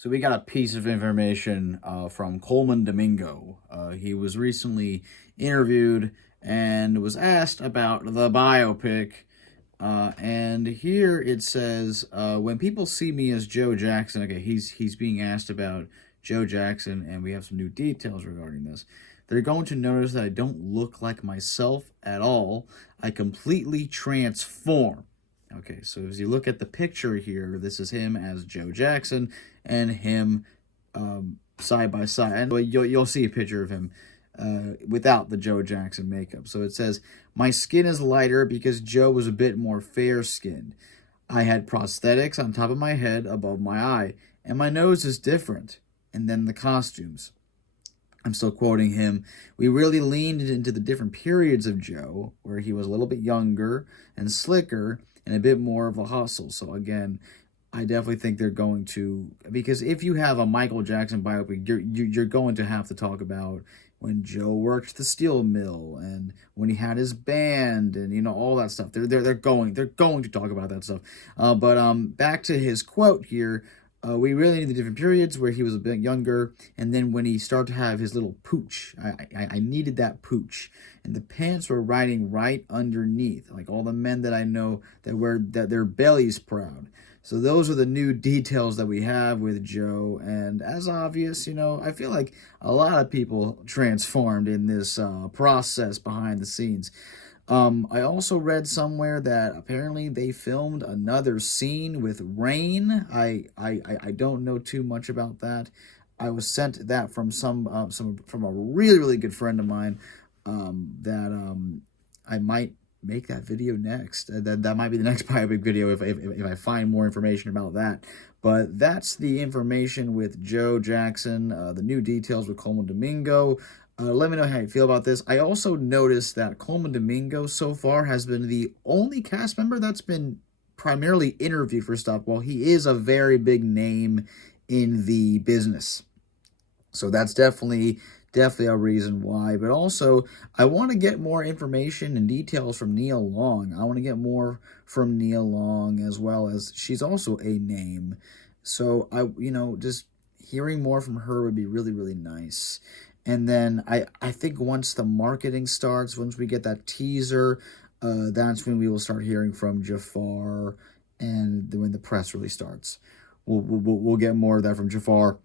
So we got a piece of information from Colman Domingo. He was recently interviewed and was asked about the biopic. And here it says, when people see me as Joe Jackson, okay, he's being asked about Joe Jackson, and we have some new details regarding this. They're going to notice that I don't look like myself at all. I completely transform. Okay, so as you look at the picture here, this is him as Joe Jackson and him side by side. And you'll see a picture of him without the Joe Jackson makeup. So it says, my skin is lighter because Joe was a bit more fair-skinned. I had prosthetics on top of my head above my eye, and my nose is different. And then the costumes. I'm still quoting him. We really leaned into the different periods of Joe, where he was a little bit younger and slicker and a bit more of a hustle. So again, I definitely think they're going to, because if you have a Michael Jackson biopic, you're going to have to talk about when Joe worked the steel mill and when he had his band and all that stuff. They're going to talk about that stuff. But back to his quote here. We really need the different periods where he was a bit younger, and then when he started to have his little pooch, I needed that pooch, and the pants were riding right underneath, like all the men that I know that wear that their belly's proud. So those are the new details that we have with Joe, and as obvious, I feel like a lot of people transformed in this process behind the scenes. I also read somewhere that apparently they filmed another scene with rain. I don't know too much about that. I was sent that from from a really good friend of mine. That I might make that video next. That might be the next biopic video if I find more information about that. But that's the information with Joe Jackson. The new details with Colman Domingo. Let me know how you feel about this. I also noticed that Colman Domingo so far has been the only cast member that's been primarily interviewed for stuff, while he is a very big name in the business. So that's definitely a reason why. But also, I want to get more information and details from Nia Long. I want to get more from Nia Long, as well as she's also a name. So just hearing more from her would be really nice. And then I think once the marketing starts, once we get that teaser, that's when we will start hearing from Jafar, and when the press really starts. We'll get more of that from Jafar.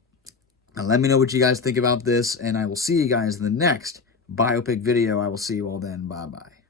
And let me know what you guys think about this, and I will see you guys in the next biopic video. I will see you all then. Bye-bye.